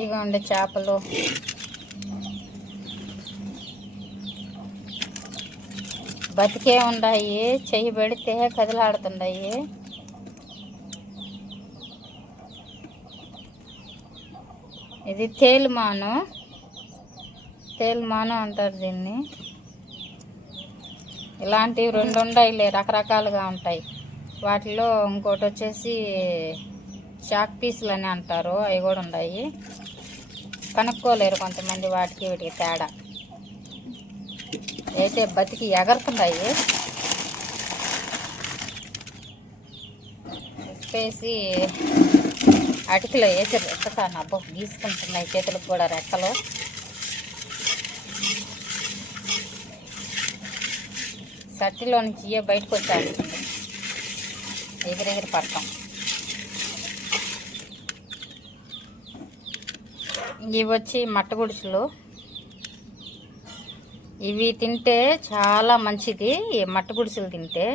ఇగోండి చేపలు. బతికే ఉన్నాయి, చెయ్యి పెడితే కదిలాడుతున్నాయి. ఇది తేలుమాను అంటారు దీన్ని. ఇలాంటివి 2 ఉంటాయిలే, రకరకాలుగా ఉంటాయి. వాటిలో ఇంకోటి వచ్చేసి షాక్ పీసులు అని అంటారు, అవి కూడా ఉన్నాయి. కనుక్కోలేరు కొంతమంది వాటికి వీటికి తేడా. అయితే బతికి ఎగరుతున్నాయి. ఉప్పేసి అటికిలో వేసి రెక్కతాను. అబ్బో గీసుకుంటున్నాయి చేతులకు కూడా రెక్కలు. సట్టిలో నుంచి బయటకు వచ్చేస్తుంది, ఎగిరెగిరి పడతాం. ఇవి వచ్చి మట్ట గుడిసెలు. ఇవి తింటే చాలా మంచిది. ఈ మట్ట గుడిసెలు తింటే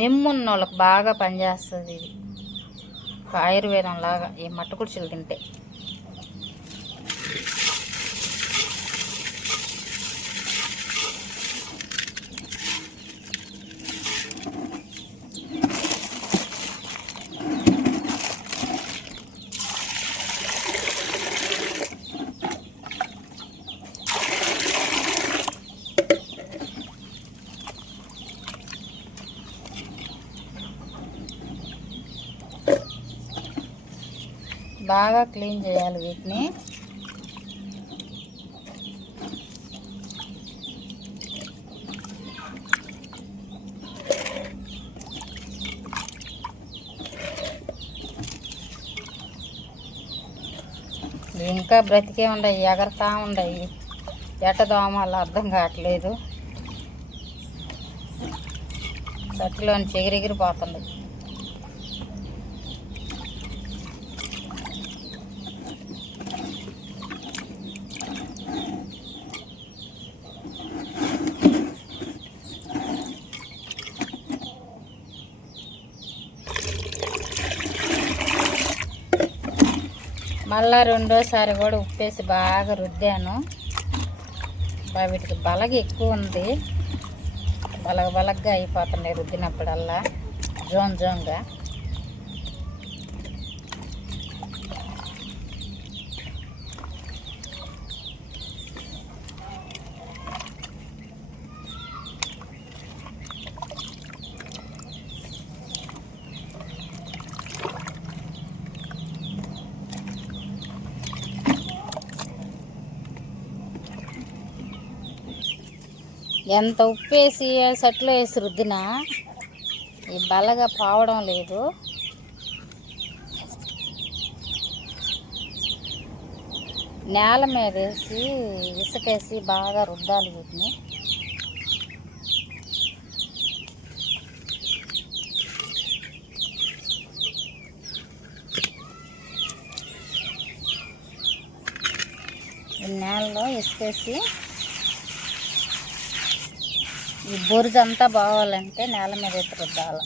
నెమ్మున్న వాళ్ళకి బాగా పనిచేస్తుంది. ఇది ఆయుర్వేదం లాగా ఈ మట్ట గుడిసెలు తింటే. బాగా క్లీన్ చేయాలి వీటిని. ఇంకా బ్రతికే ఉన్నాయి, ఎగరతా ఉన్నాయి. ఎట దోమాలో అర్థం కావట్లేదు. సట్టిలోని ఎగిరిగిరిపోతుంది. మళ్ళా రెండోసారి కూడా ఉప్పేసి బాగా రుద్దాను. వీటికి బలగ ఎక్కువ ఉంది, బలగగా అయిపోతున్నాయి రుద్దినప్పుడల్లా, జోన్గా. ఎంత ఉప్పేసి సట్లో వేసి రుద్దినా ఈ బలగా పోవడం లేదు. నేల మీద వేసి ఇసుకేసి బాగా రుద్దాలి వీటిని. ఈ నేలలో ఇసుకేసి ఈ బొరుజంతా బావాలంటే నేల మీద ఎత్తి రుద్దాలి.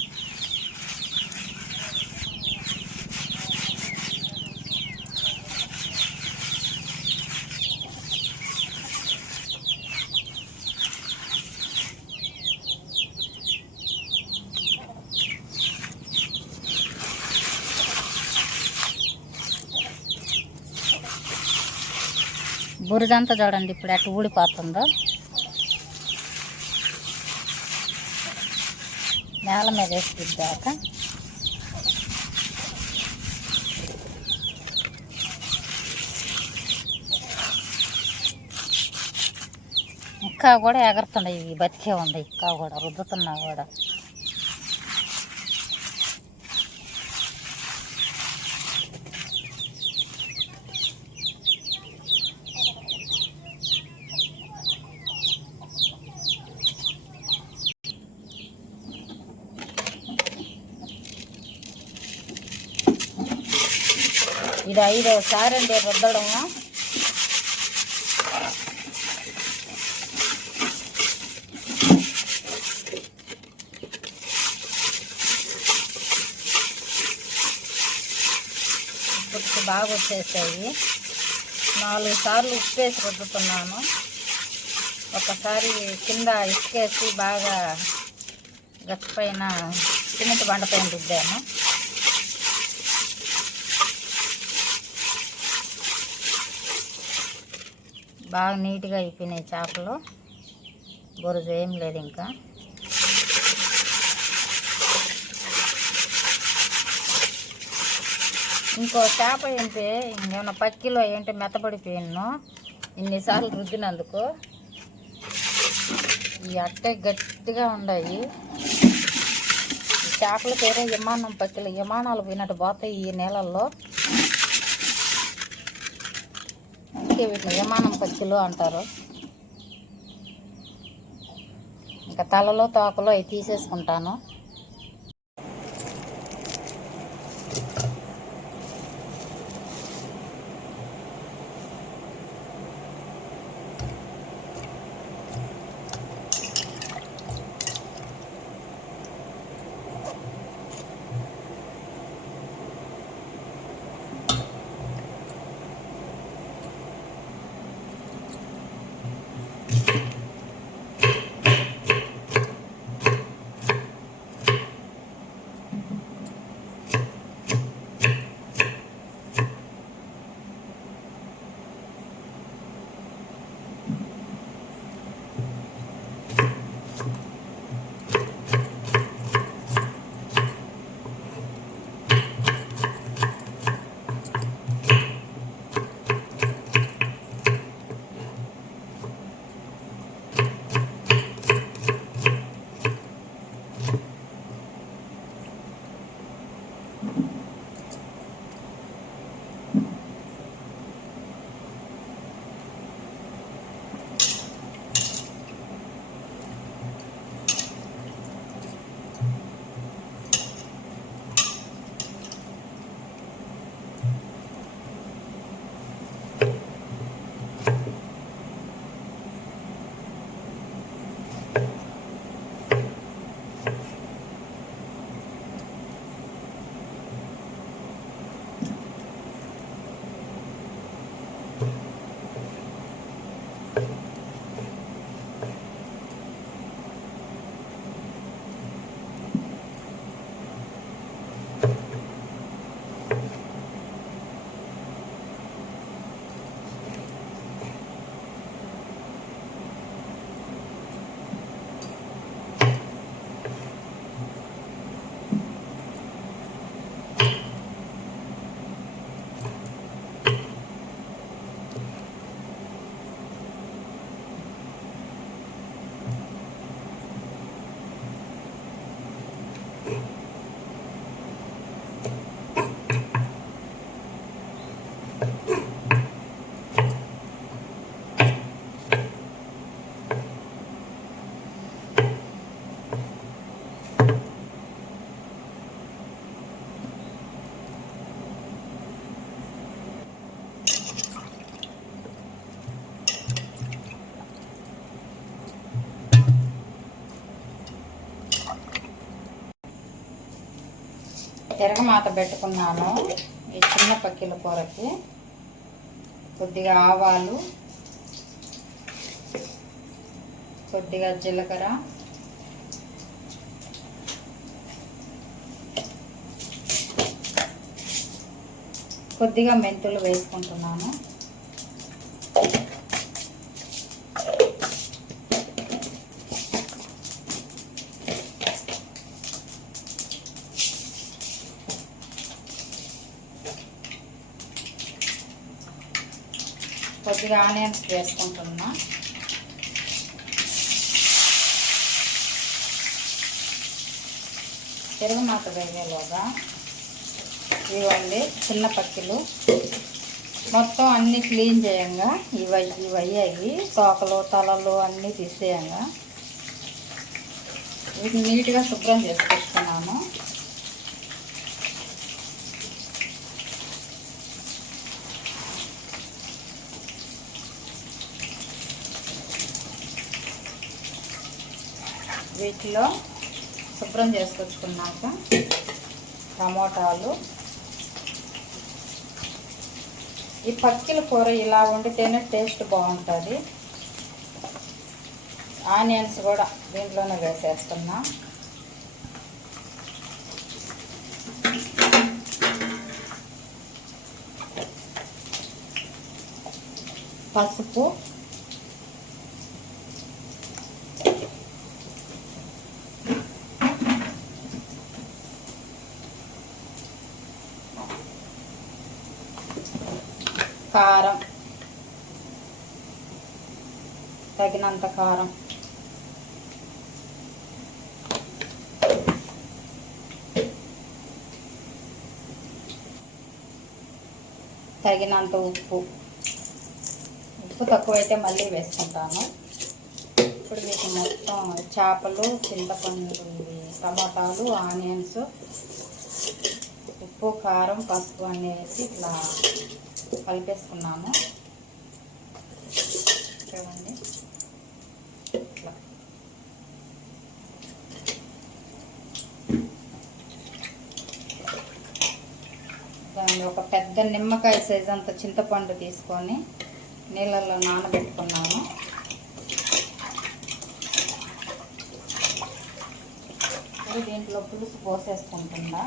బురదంతా చూడండి ఇప్పుడు అటు ఊడిపోతుందో. నేల మీద వేసి రుద్దాక ఇంకా కూడా ఎగరుతున్నాయి, బతికే ఉంది ఇంకా కూడా రుద్దుతున్నా కూడా. ఇది 5వసారి అండి రుద్దడం. మటుకు బాగా వచ్చేసాయి. 4 సార్లు ఉప్పు వేసి రుద్దుతున్నాను. ఒకసారి కింద ఇసుకేసి బాగా గచ్చిపైన సిమెంట్ బండపైన రుద్దాను. బాగా నీట్గా అయిపోయినాయి చేపలు. బొరుజు ఏం లేదు. ఇంకా ఇంకో చేప ఏంటి ఇంకేమన్నా పక్కిలో ఏంటి మెత్తపడిపోయాను ఇన్నిసార్లు రుద్దినందుకు. ఈ అట్టే గట్టిగా ఉన్నాయి. ఈ చేపల పేరే విమానం పక్కిలు. విమానాలు పోయినట్టు పోతాయి ఈ నీళ్ళల్లో. అందుకే వీటిని విమానం పక్కిలు అంటారు. ఇంకా తలలో తోకలో అవి తీసేసుకుంటాను. తిరగమాత పెట్టుకున్నాను ఈ చిన్న పక్కిల కూరకి. కొద్దిగా ఆవాలు, కొద్దిగా జీలకర్ర, కొద్దిగా మెంతులు వేసుకుంటున్నాను. కొద్దిగా ఆనియన్స్ వేసుకుంటున్నా. తిరగమాత వేగేలోగా ఇవ్వండి చిన్న పక్కిలు మొత్తం అన్నీ క్లీన్ చేయంగా ఇవి అయ్యాయి. తోకలు తలలు అన్నీ తీసేయంగా వీటిని నీట్గా శుభ్రం చేసుకొచ్చుకున్నాను. వీటిలో శుభ్రం చేసుకొచ్చుకున్నాక టమోటాలు, ఈ పక్కిల కూర ఇలా వండితేనే టేస్ట్ బాగుంటుంది. ఆనియన్స్ కూడా దీంట్లోనే వేసేస్తున్నా. పసుపు, కారం, తగినంత కారం, తగినంత ఉప్పు. ఉప్పు తక్కువైతే మళ్ళీ వేసుకుంటాను. ఇప్పుడు మీకు మొత్తం చేపలు, చింతపండు, టమాటాలు, ఆనియన్స్, ఉప్పు, కారం, పసుపు అన్నీ వేసి ఇట్లా కలిపేసుకున్నాను. చూడండి ఇట్లా. దాన్ని ఒక పెద్ద నిమ్మకాయ సైజ్ అంత చింతపండు తీసుకొని నీళ్ళల్లో నానబెట్టుకున్నాను. ఇప్పుడు దీంట్లో పులుసు పోసేసుకుంటుందా.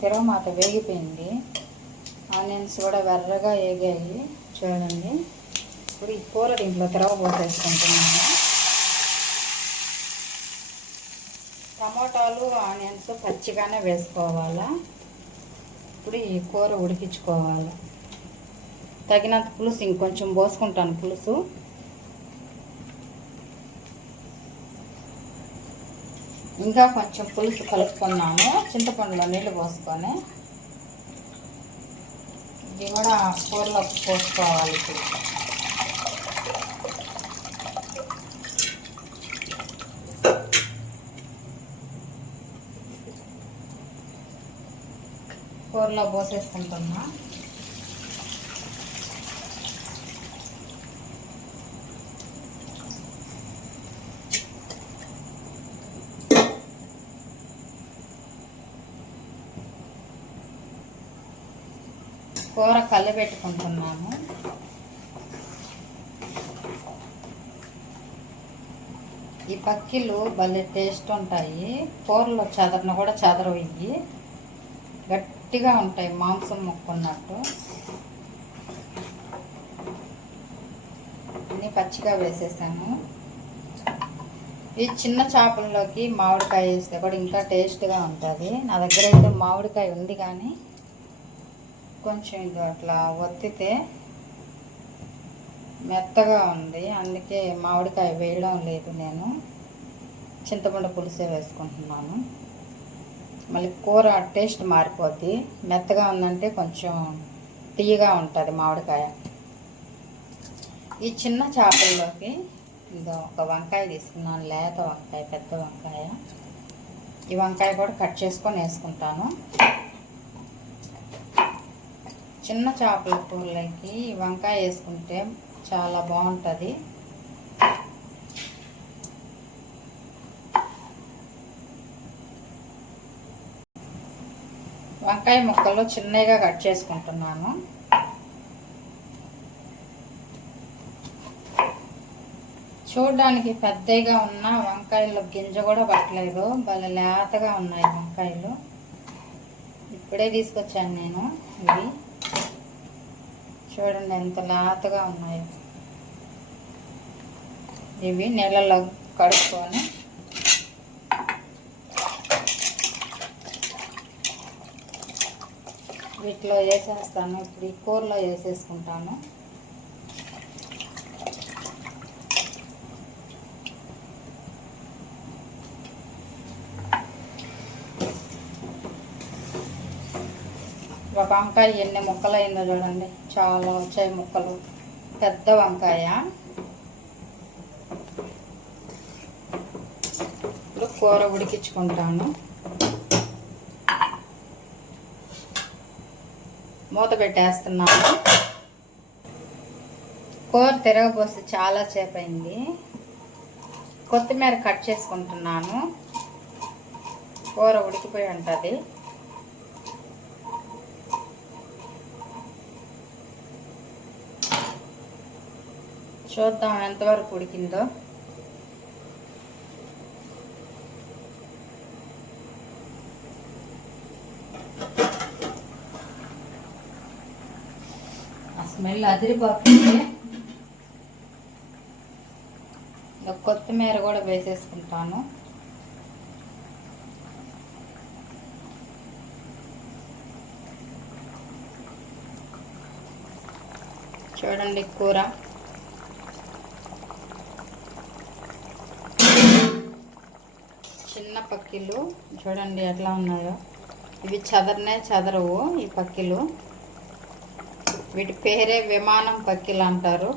తిరగమాత వేగిపోయింది. ఆనియన్స్ కూడా వెర్రగా వేగాయి చూడండి. ఇప్పుడు ఈ కూర దీంట్లో తిరగబోసేసుకుంటున్నాను. టమాటాలు, ఆనియన్స్ పచ్చిగానే వేసుకోవాలా. ఇప్పుడు ఈ కూర ఉడికించుకోవాలి. తగినంత పులుసు ఇంకొంచెం పోసుకుంటాను. పులుసు ఇంకా కొంచెం పులుసు కలుపుకున్నాము. చింతపండులో నీళ్ళు పోసుకొని ఇది కూడా కూరలో పోసుకోవాలి. ఇప్పుడు కూరలో పోసేసుకుంటున్నా. కూర కలిపెట్టుకుంటున్నాము. ఈ పక్కిలు భలే టేస్ట్ ఉంటాయి. కూరలో చెదరను కూడా చెదరవి, గట్టిగా ఉంటాయి, మాంసం ముక్కున్నట్టు. అన్నీ పచ్చిగా వేసేసాను. ఈ చిన్న చేపల్లోకి మామిడికాయ వేస్తే కూడా ఇంకా టేస్ట్గా ఉంటుంది. నా దగ్గర అయితే మామిడికాయ ఉంది, కానీ కొంచెం ఇది అట్లా ఒత్తితే మెత్తగా ఉంది, అందుకే మామిడికాయ వేయడం లేదు. నేను చింతపండు పులుసే వేసుకుంటున్నాను. మళ్ళీ కూర టేస్ట్ మారిపోద్ది. మెత్తగా ఉందంటే కొంచెం తీయగా ఉంటుంది మామిడికాయ. ఈ చిన్న చేపల్లోకి ఇదో ఒక వంకాయ తీసుకున్నాను, లేత వంకాయ, పెద్ద వంకాయ. ఈ వంకాయ కూడా కట్ చేసుకొని వేసుకుంటాను. చిన్న చేపల కూరలకి వంకాయ వేసుకుంటే చాలా బాగుంటుంది. వంకాయ ముక్కలు చిన్నగా కట్ చేసుకుంటున్నాను. చూడడానికి పెద్దగా ఉన్న వంకాయల్లో గింజ కూడా పట్టలేదు, భలే లేతగా ఉన్నాయి వంకాయలు. ఇప్పుడే తీసుకొచ్చాను నేను. ఇవి చూడండి ఎంత లేతగా ఉన్నాయో. ఇవి నీళ్ళలో కడుక్కొని వీటిలో వేసేస్తాను. ఇప్పుడు ఈ కూరలో వేసేసుకుంటాను. ఒక వంకాయ ఎన్ని ముక్కలు అయిందో చూడండి, చాలా వచ్చాయి ముక్కలు. పెద్ద వంకాయ. ఇప్పుడు కూర ఉడికించుకుంటాను. మూత పెట్టేస్తున్నాను. కూర తిరగబోసి చాలా సేపు అయింది. కొత్తిమీర కట్ చేసుకుంటున్నాను. కూర ఉడికిపోయి ఉంటుంది. చూద్దాం ఎంతవరకు ఉడికిందో. ఆ స్మెల్ అదిరిపోతుంది. కొత్తిమీర కూడా వేసేసుకుంటాను. చూడండి కూర చిన్న పక్కిలు చూడండి ఎట్లా ఉన్నాయో. ఇవి చదరవు ఈ పక్కిలు. వీటి పేరే విమానం పక్కిలు అంటారు.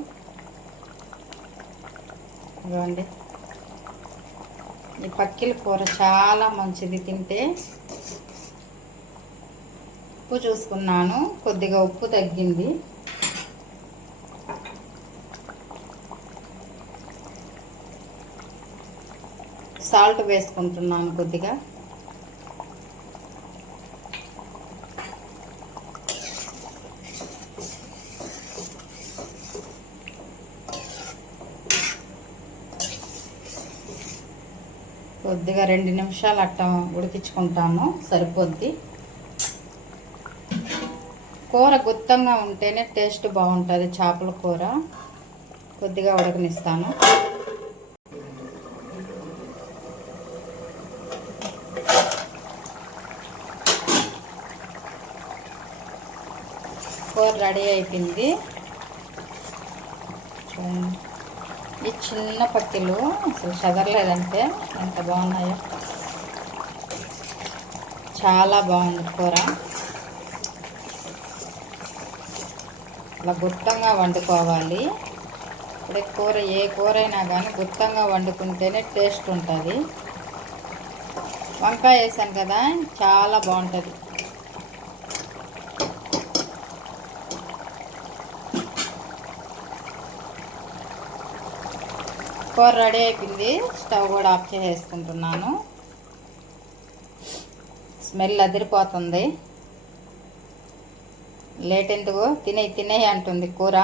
ఇవ్వండి, ఈ పక్కిల కూర చాలా మంచిది తింటే. ఉప్పు చూసుకున్నాను, కొద్దిగా ఉప్పు తగ్గింది. సాల్ట్ వేసుకుంటున్నాను కొద్దిగా. కొద్దిగా 2 నిమిషాలు అట్ట ఉడికించుకుంటాము, సరిపోద్ది. కూర గుత్తంగా ఉంటేనే టేస్ట్ బాగుంటుంది చేపల కూర. కొద్దిగా ఉడకనిస్తాను. కూర రెడీ అయిపోయింది. ఈ చిన్న పక్కిలు అసలు చదరలేదంటే ఎంత బాగున్నాయో. చాలా బాగుంది కూర. అలా గుత్తంగా వండుకోవాలి. ఇప్పుడే కూర ఏ కూర అయినా కానీ గుత్తంగా వండుకుంటేనే టేస్ట్ ఉంటుంది. వంకాయ వేసాను కదా, చాలా బాగుంటుంది. కూర రెడీ అయిపోయింది. స్టవ్ కూడా ఆఫ్ చేసేసుకుంటున్నాను. స్మెల్ అదిరిపోతుంది. లేట్ ఎందుకు, తినే అంటుంది కూర.